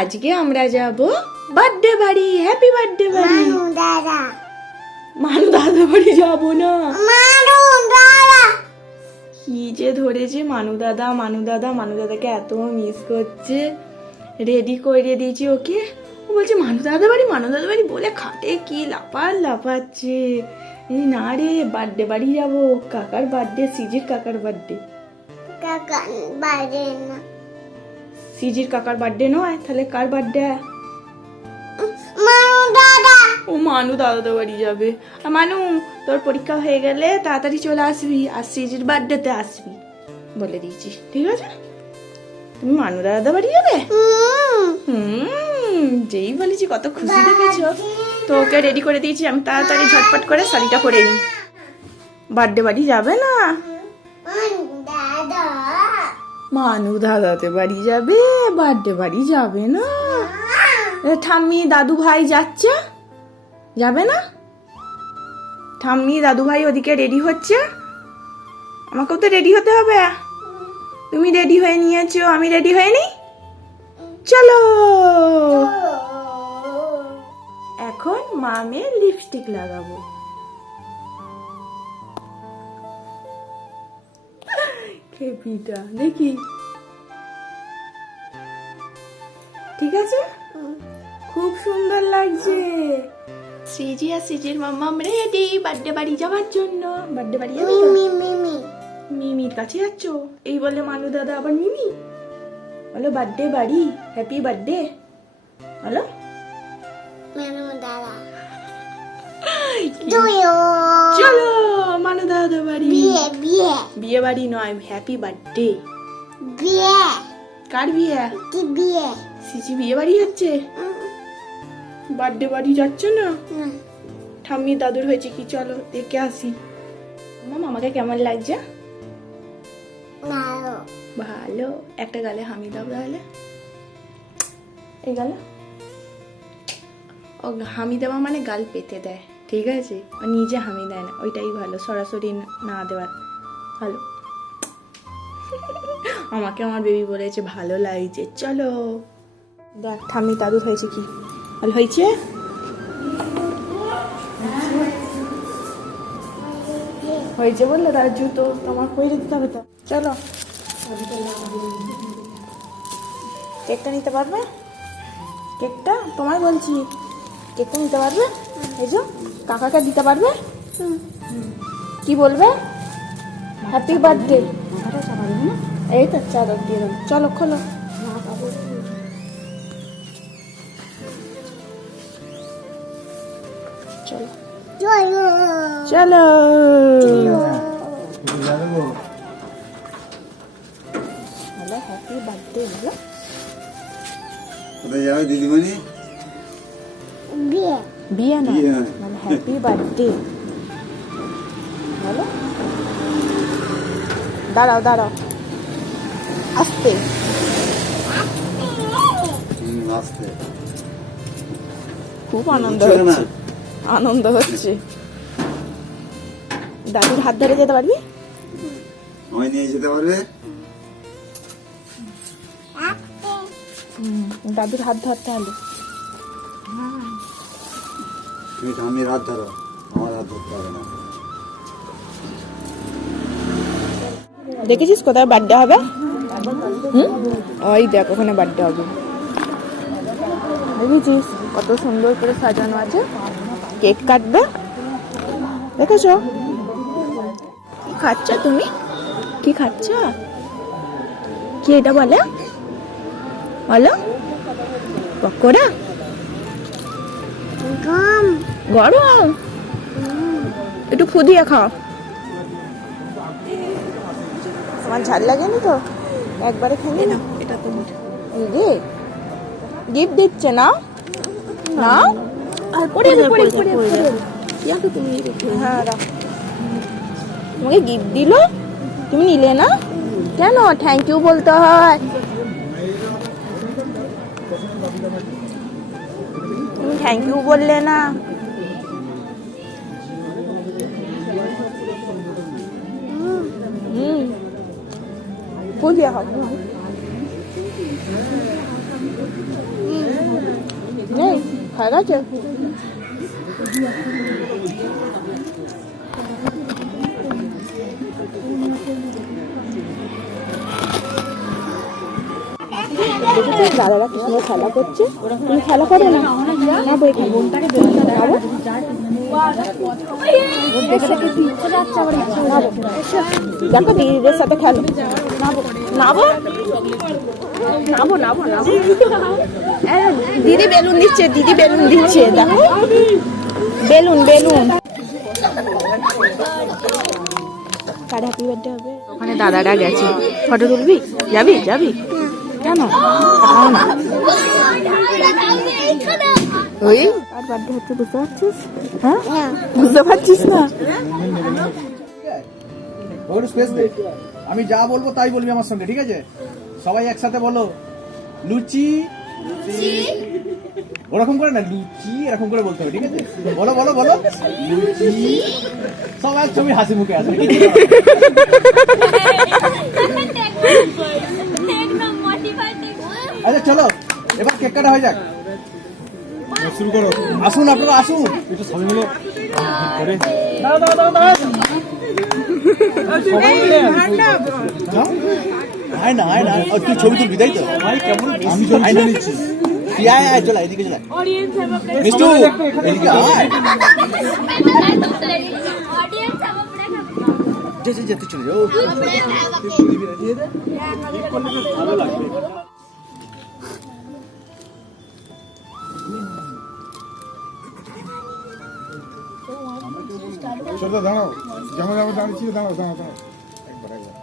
আজকে আমরা যাব বার্থডে বাড়ি। হ্যাপি বার্থডে বাড়ি। মানু দাদা বাড়ি যাবো না। কি যে ধরেছে মানু দাদাকে এত মিস করছে। রেডি করে দিয়েছি ওকে। ও বলছে মানু দাদা বাড়ি বলে খাটে কি লাফাচ্ছে। না রে, বার্থডে বাড়ি যাবো। কাকার বার্থডে, সিজির কাকার বার্থডে। সিজির কাকার বার্থডে নয়, তাহলে কার বার্থডে? ও মানু দাদা বাড়ি যাবে। মানু, তোর পরীক্ষা হয়ে গেলে তাড়াতাড়ি চলে আসবি, আর সিজির বার্থডেতে আসবি বলে দিয়েছি, ঠিক আছে? তুমি মানু দাদা বাড়ি যাবে? যেই বলেছি কত খুশি দেখেছো। তো ওকে রেডি করে দিয়েছি আমি, তাড়াতাড়ি ঝটপট করে শাড়িটা পরে নিই। বার্থডে বাড়ি যাবে না? মানু দাদাতে বাড়ি যাবে, বার্থডে বাড়ি যাবে না। ঠাম্মি দাদু ভাই যাচ্ছে, যাবে না? ঠাম্মি দাদু ভাই ওদিকে রেডি হচ্ছে, আমাকেও তো রেডি হতে হবে। তুমি রেডি হয়ে নিয়েছো, আমি রেডি হয়ে নি। চলো। এখন মামে লিপস্টিক লাগাবো। খেপিটা দেখি, ঠিক আছে? খুব সুন্দর লাগছে। শ্রীজি আর শ্রীজির মাম্মাম রেডি বার্থডে বাড়ি যাওয়ার জন্য। বার্থডে বাড়ি যাবে তো? মিমির কাছে যাচ্ছ? এই বলে মানু দাদা আবার মিমি। বলো বার্থডে বাড়ি, হ্যাপি বার্থডে বলো। চলো মানু দাদা বাড়ি। বিয়ে বাড়ি নয়, হ্যাপি বার্থডে। কার বিয়ে? সিজি বিয়ে বাড়ি যাচ্ছে, বার্থডে বাড়ি যাচ্ছ না? ঠাম্মি দাদুর হয়েছে কি, চলো দেখে আসি। আমাকে কেমন লাগছে? ভালো। একটা গালে হামি দাও তাহলে। এই গালে ও হামি দেওয়া মানে গাল পেতে দেয়, ঠিক আছে? ও নিজে হামি দেয় না, ওইটাই ভালো, সরাসরি না দেওয়ার ভালো। আমাকে আমার বেবি বলেছে ভালো লাগছে। চলো দেখ ঠাম্মি দাদুর হয়েছে কি, ভালো হয়েছে? হয়েছে বললে তার জুতো তোমার কই দিতে হবে তো। চলো কেকটা নিতে পারবে? কেকটা তোমায় বলছি, কেকটা নিতে পারবে? এই যে কাকাকে দিতে পারবে? কি বলবে? Happy birthday. এই তো চাদর দিয়ে দেবো। চলো খোলো। চলো চলো। হ্যালো, হ্যাপি বার্থডে বলো। কোথায় যাবে দিদিমণি? বিয়ে না, মানে হ্যাপি বার্থডে বলো। দাঁড়াও আস্তে আস্তে। খুব আনন্দ হচ্ছে। দাদুর হাত ধরে যেতে পারবি? আমায় নিয়ে যেতে পারবে? দাদুর হাত ধরতে হলে তুমি ঠাম্মির হাত ধরো, আমার হাত ধরতে হবে না। দেখেছিস কোথায় বার্থডে হবে? ওই দেখ ওখানে বার্থডে হবে। দেখেছিস কত সুন্দর করে সাজানো আছে। কেক কাটবে, দেখেছো? কি খাচ্ছ তুমি? কি খাচ্ছ? কি এটা বলে? বলো। পকোড়া গরম, একটু ফু দিয়ে খাও। তোমার ঝাল লাগেনি তো? একবারে খেয়ে না। এটা তোমার গিফট দিচ্ছে না? আর পরে হ্যাঁ রাখ। তোমাকে গিফট দিল, তুমি নিলে না কেন? থ্যাংক ইউ বলতে হয়। তুমি থ্যাংক ইউ বললে না। ফুল দিয়ে খাও। হয়ে গেছে? দাদারা কি সুন্দর খেলা করছে। তুমি খেলা করো না? না বই বোনটাকে দেখো দিদিদের সাথে খেলো। নাবো নাবো নাবো নাবো। দিদি বেলুন দিচ্ছে, দিদি বেলুন দিচ্ছে, দেখো বেলুন বেলুন। কার হ্যাপি বার্থডে হবে? ওখানে দাদারা গেছে। ফটো তুলবি? যাবি যাবি? কেন? ওই আর বার্থডে হচ্ছে, বুঝতে পারছিস? হ্যাঁ বুঝতে পারছিস না? আমি যা বলবো তাই বলবি আমার সঙ্গে, ঠিক আছে? সবাই একসাথে বলো লুচি। ওরকম করে না, লুচি এরকম করে বলতে হবে, ঠিক আছে? বলো বলো বলো লুচি। সবাই ছবি হাসি মুখে আসে। আচ্ছা চলো এবার কেক কাটা হয়ে যাক। শুরু করো। আসুন আপনারা আসুন। একটু সবাই মিলে আয় না আয় না, তুই ছবি তুলবি তাই তো? আমি ছবি নিচ্ছি। চলো এদিকে চলে মিষ্টু, এদিকে আয়। যেতে চলে যাও। ভালো লাগবে। চলো দাঁড়াও, যেমন যেমন দাঁড়িয়েছিল দাঁড়াও দাঁড়াও দাঁড়াও একবার একবার।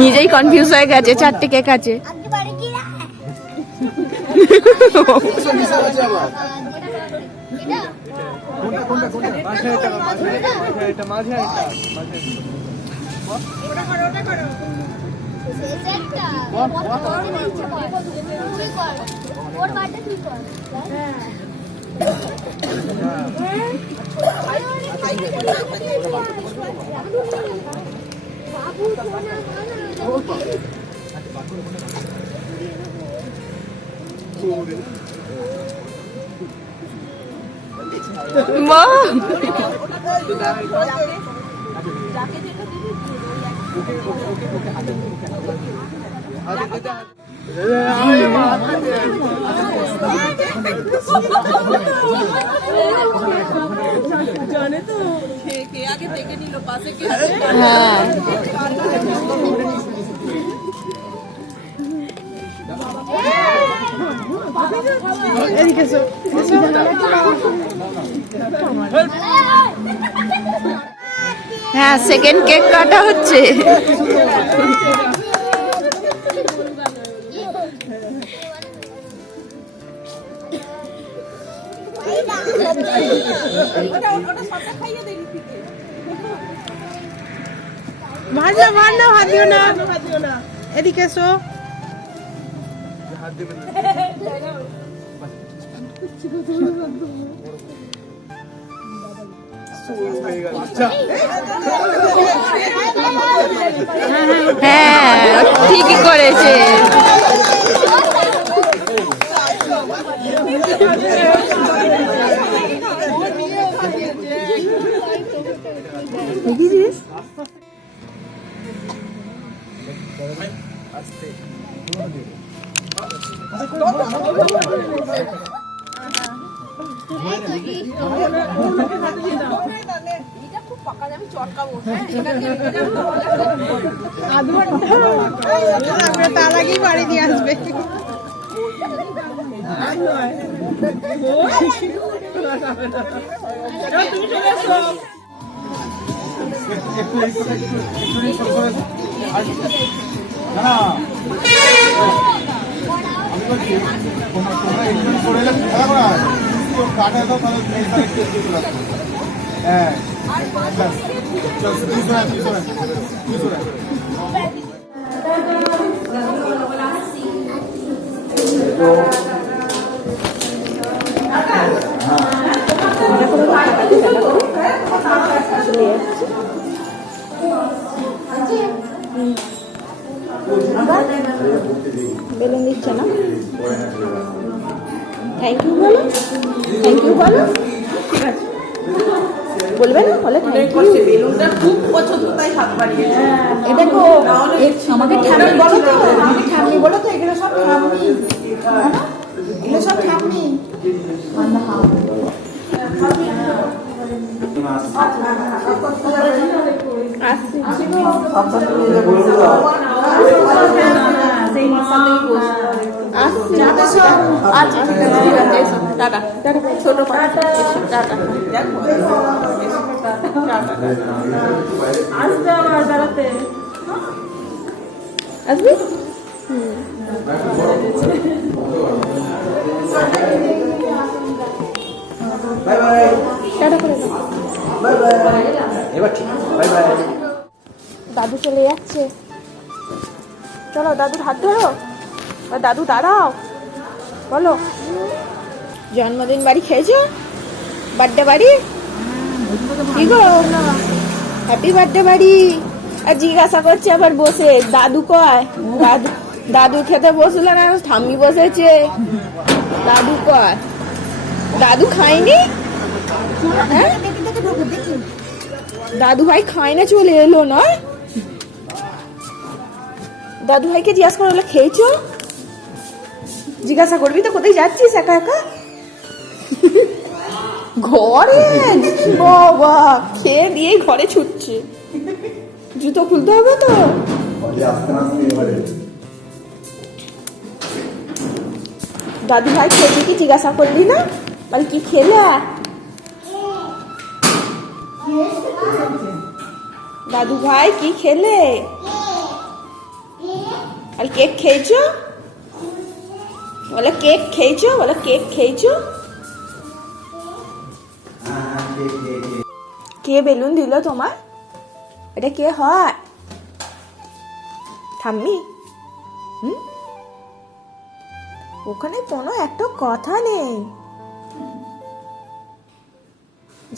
নিজেই কনফিউজ হয়ে গেছে, 4টে কেক আছে। জানে তো কে আগে দেখে নিল পাশে কে আছে। হ্যাঁ এদিকে এসো। হ্যাঁ সেকেন্ড কেক কাটা হচ্ছে। ভাজনা ভাজনা হাত দিও না, এদিকে এসো। হ্যাঁ ঠিকই করেছে। তার আগেই বাড়ি দিয়ে আসবে। তোমরা কাটা দাও তাহলে তাহলে একটু চলে আসবে। হ্যাঁ চল 200 বেলুন দিচ্ছে না, থ্যাংক ইউ বলো, থ্যাংক ইউ বলো, ঠিক আছে বলবে না, বলে থ্যাংক ইউ। বেলুনটা খুব পছন্দ, তাই হাত বাড়িয়েছে। এ দেখো আমাকে ঠাম্মি বলো তো, আমাকে ঠাম্মি বলো তো, এগুলো সব ঠাম্মি, এগুলো সব ঠাম্মি। ছোট আসবি টাটা করে দাও। এবার ঠিক বাই বাই। দাদু চলে যাচ্ছে, চলো দাদুর হাত ধরো, দাদু দাঁড়াও, বলো জন্মদিন বাড়ি খেয়েছো, বার্থডে বাড়ি কি গো, হ্যাপি বার্থডে বাড়ি। আর জিজ্ঞাসা করছে আবার বসে দাদু কয়, দাদু দাদু খেতে বসলো না, ঠাম্মি বসেছে, দাদু কয়, দাদু খায়নি, হ্যাঁ দাদু ভাই খায় না, চলে এলো নয়, দাদু ভাইকে জিজ্ঞাসা করে খেয়েছো, জিজ্ঞাসা করবি তো কোথায় যাচ্ছিস একা একা, ঘরে বাবা খেয়ে দিয়েই ঘরে ছুটছে, জুতো খুলতে হবে তো। দাদু ভাই খেয়ে কি জিজ্ঞাসা করলি না, বল কি খেলে, দাদু ভাই কি খেলে, আর কেক খেয়েছো, বলে কেক খেয়েছো, বলে কেক খেয়েছো। কে বেলুন দিল তোমার, এটা কে হয়, ঠাম্মি? ওখানে কোনো একটা কথা নেই,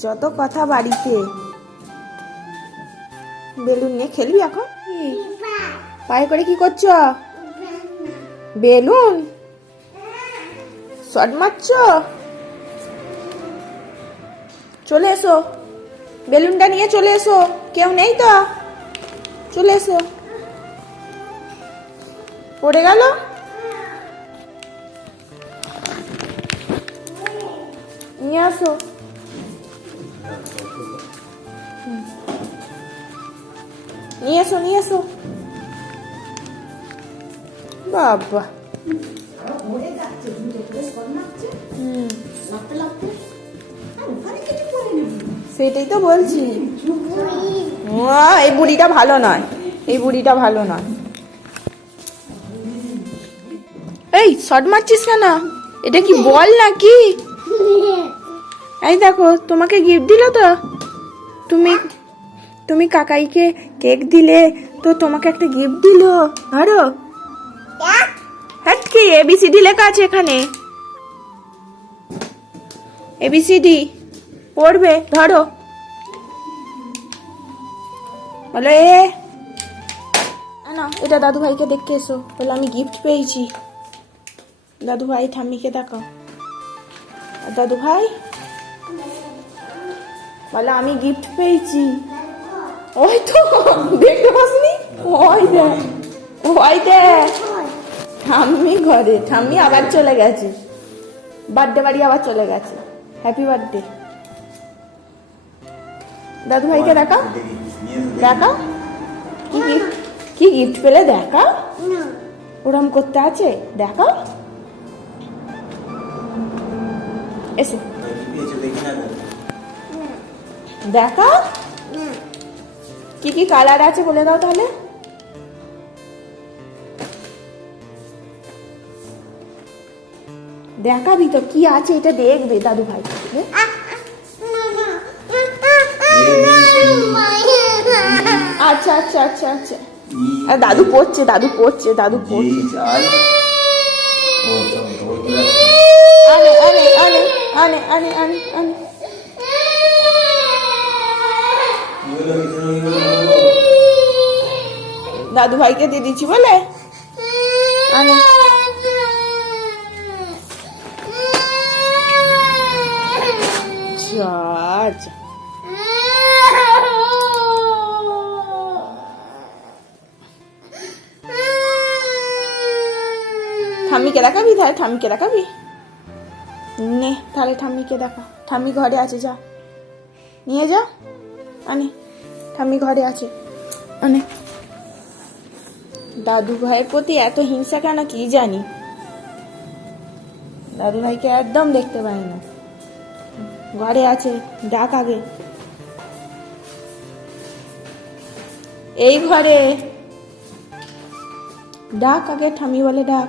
যত কথা বাড়িতে, বেলুন নিয়ে খেলবি এখন, পায়ে করে কি করছো, বেলুন শট মারছো, চলে এসো, বেলুনটা নিয়ে চলে এসো, কেউ নেই তো, চলে এসো, পড়ে গেল, নিয়ে আসো, নিয়ে এসো, নিয়ে এসো, বাবা সেটাই তো বলছি, এই বুড়িটা ভালো নয়, এই বুড়িটা ভালো নয়, এই শট মারছিস কেন, এটা কি বল নাকি, এই দেখো তোমাকে গিফট দিল তো, তুমি তুমি কাকাইকে কেক দিলে তো তোমাকে একটা গিফট দিল, ধরো, হ্যাঁ কি এবিসিডি লেখা আছে এখানে, এবিসিডি পড়বে, ধরো, বলো এ না, এটা দাদু ভাইকে দেখতে এসো, বলে আমি গিফট পেয়েছি, দাদু ভাই ঠাম্মিকে দেখাও, দাদু ভাই বলে আমি গিফট পেয়েছি, ওই তো দেখতে পাসনি, ওই দেখ, ওই দেখ, ঠাম্মি ঘরে, ঠাম্মি আবার চলে গেছে, বার্থডে বাড়ি আবার চলে গেছে, হ্যাপি বার্থডে, দাদু ভাইকে দেখাও, দেখাও কি গিফট, কি গিফট পেলে দেখাও, ওরম করতে আছে, দেখাও, এসো দেখাও, কি কি কালার আছে বলে দাও তাহলে, দেখাবি তো কি আছে, এটা দেখবে দাদু ভাই। আচ্ছা আচ্ছা আচ্ছা আচ্ছা, আর দাদু পড়ছে, দাদু পড়ছে, দাদু পড়ছে। আনে আনে আনে আনে আনে আনে আনে। দাদু ভাইকে দিয়ে দিচ্ছি বলে আনে। আচ্ছা ঠাম্মিকে দেখাবি তাহলে, ঠাম্মিকে দেখাবি নে তাহলে, ঠাম্মিকে দেখা। ঠাম্মি ঘরে আছে, যা নিয়ে যা, আনে ঠাম্মি ঘরে আছে, আনে। দাদু ভাইয়ের প্রতি এত হিংসা কেন কি জানি, দাদু ভাইকে একদম দেখতে পাই না। ঘরে আছে, ডাক আগে, এই ঘরে ডাক আগে, ঠাম্মি বলে ডাক।